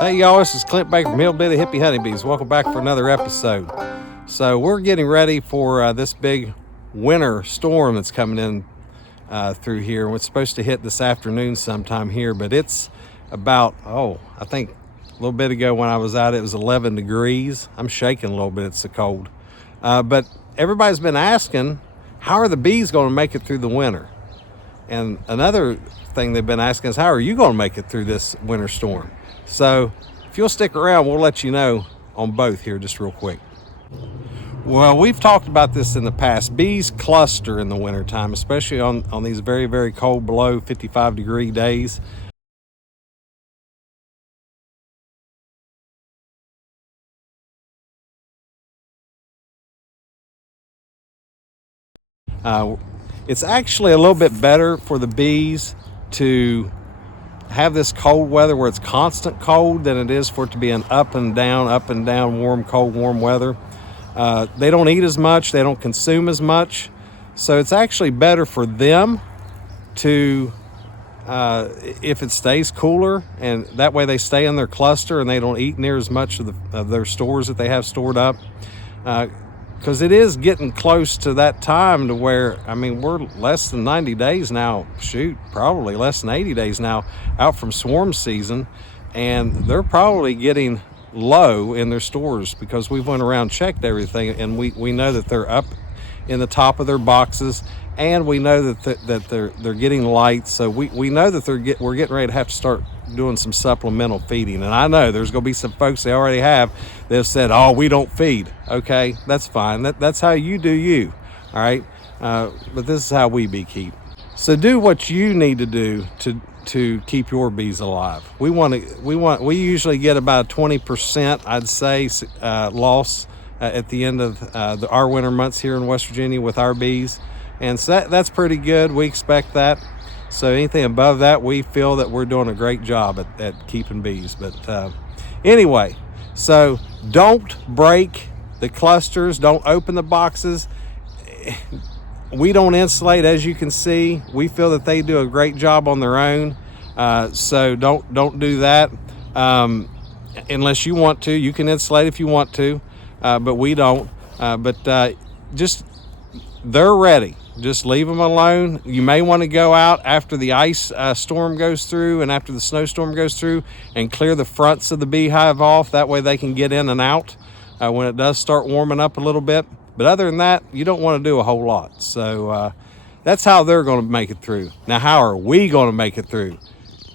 Hey y'all, this is Clint Baker from Hillbilly Hippie Honeybees. Welcome back for another episode. So we're getting ready for this big winter storm that's coming in through here. It's supposed to hit this afternoon sometime here, but it's about, I think a little bit ago when I was out, it was 11 degrees. I'm shaking a little bit, it's so cold. But everybody's been asking, how are the bees going to make it through the winter? And another thing they've been asking is, how are you going to make it through this winter storm? So if you'll stick around, we'll let you know on both here just real quick. Well, we've talked about this in the past. Bees cluster in the wintertime, especially on these very, very cold, below 55-degree days. It's actually a little bit better for the bees to have this cold weather where it's constant cold than it is for it to be an up and down, warm, cold, warm weather. They don't eat as much, they don't consume as much, so it's actually better for them to if it stays cooler, and that way they stay in their cluster and they don't eat near as much of their stores that they have stored up, because it is getting close to that time to where, I mean, we're less than 90 days now, probably less than 80 days now out from swarm season, and they're probably getting low in their stores because we went around, checked everything, and we know that they're up in the top of their boxes, and we know that they're getting light, so we know that we're getting ready to have to start doing some supplemental feeding. And I know there's going to be some folks they already have that have said, oh, we don't feed. Okay, that's fine. That's how you do you. All right, but this is how we beekeep. So do what you need to do to keep your bees alive. We usually get about 20%, I'd say, loss at the end of our winter months here in West Virginia with our bees, and so that's pretty good. We expect that. So anything above that, we feel that we're doing a great job at keeping bees. But anyway, so don't break the clusters, don't open the boxes. We don't insulate, as you can see. We feel that they do a great job on their own, so don't do that unless you want to. You can insulate if you want to, but we don't. But just, they're ready. Just leave them alone. You may want to go out after the ice storm goes through and after the snowstorm goes through and clear the fronts of the beehive off. That way they can get in and out when it does start warming up a little bit. But other than that, you don't want to do a whole lot. So that's how they're going to make it through. Now, how are we going to make it through?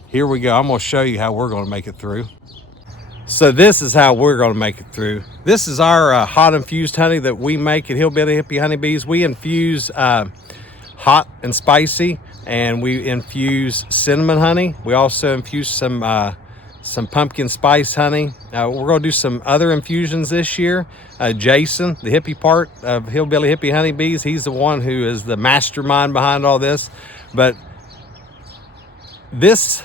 Here we go. I'm going to show you how we're going to make it through. So this is how we're going to make it through. This is our hot infused honey that we make at Hillbilly Hippie Honeybees. We infuse hot and spicy, and we infuse cinnamon honey. We also infuse some pumpkin spice honey. We're going to do some other infusions this year. Jason, the hippie part of Hillbilly Hippie Honeybees, he's the one who is the mastermind behind all this. But this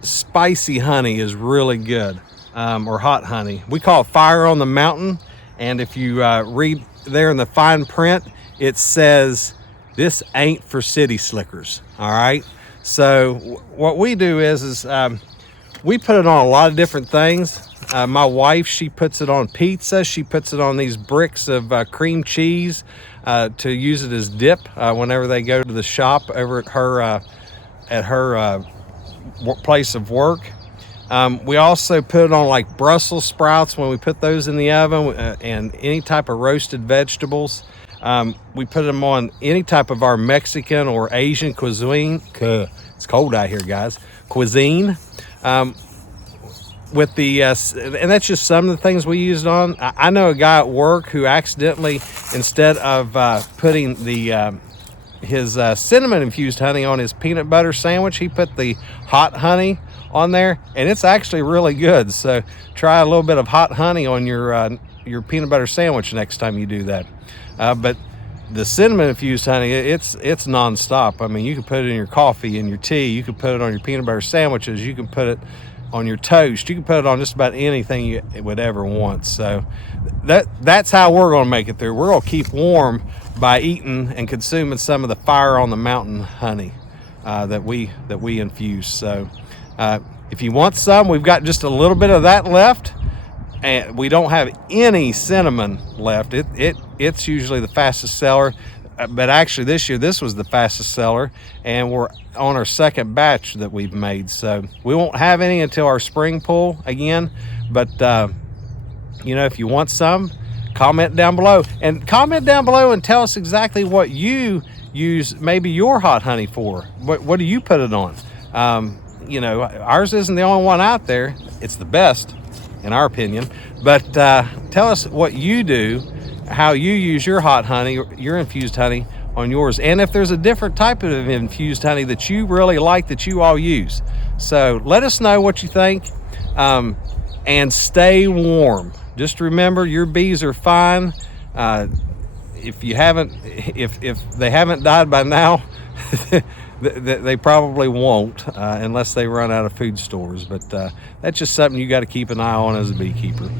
spicy honey is really good. Or hot honey. We call it Fire on the Mountain, and if you read there in the fine print, it says, this ain't for city slickers. All right, so what we do is we put it on a lot of different things. My wife, she puts it on pizza. She puts it on these bricks of cream cheese to use it as dip whenever they go to the shop over at her place of work. We also put it on like Brussels sprouts when we put those in the oven, and any type of roasted vegetables. We put them on any type of our Mexican or Asian cuisine. It's cold out here, guys. Cuisine. With the and that's just some of the things we used on. I know a guy at work who accidentally, instead of putting his cinnamon infused honey on his peanut butter sandwich, he put the hot honey on there, and it's actually really good. So try a little bit of hot honey on your peanut butter sandwich next time you do that. But the cinnamon infused honey, it's nonstop. I mean, you can put it in your coffee, in your tea. You can put it on your peanut butter sandwiches. You can put it on your toast. You can put it on just about anything you would ever want. So that's how we're going to make it through. We're going to keep warm by eating and consuming some of the Fire on the Mountain honey that we infuse. So If you want some, we've got just a little bit of that left, and we don't have any cinnamon left. It's usually the fastest seller, but actually this year this was the fastest seller, and we're on our second batch that we've made. So we won't have any until our spring pull again. But you know, if you want some, comment down below, and comment down below and tell us exactly what you use maybe your hot honey for. What do you put it on? You know, ours isn't the only one out there. It's the best in our opinion, but tell us what you do, how you use your hot honey, your infused honey on yours, and if there's a different type of infused honey that you really like that you all use. So let us know what you think, and stay warm. Just remember, your bees are fine. If they haven't died by now, they probably won't, unless they run out of food stores. But that's just something you got to keep an eye on as a beekeeper.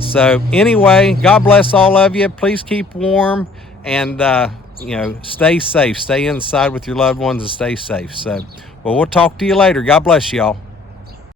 So anyway, God bless all of you. Please keep warm, and you know, stay safe. Stay inside with your loved ones and stay safe. So, well, we'll talk to you later. God bless y'all.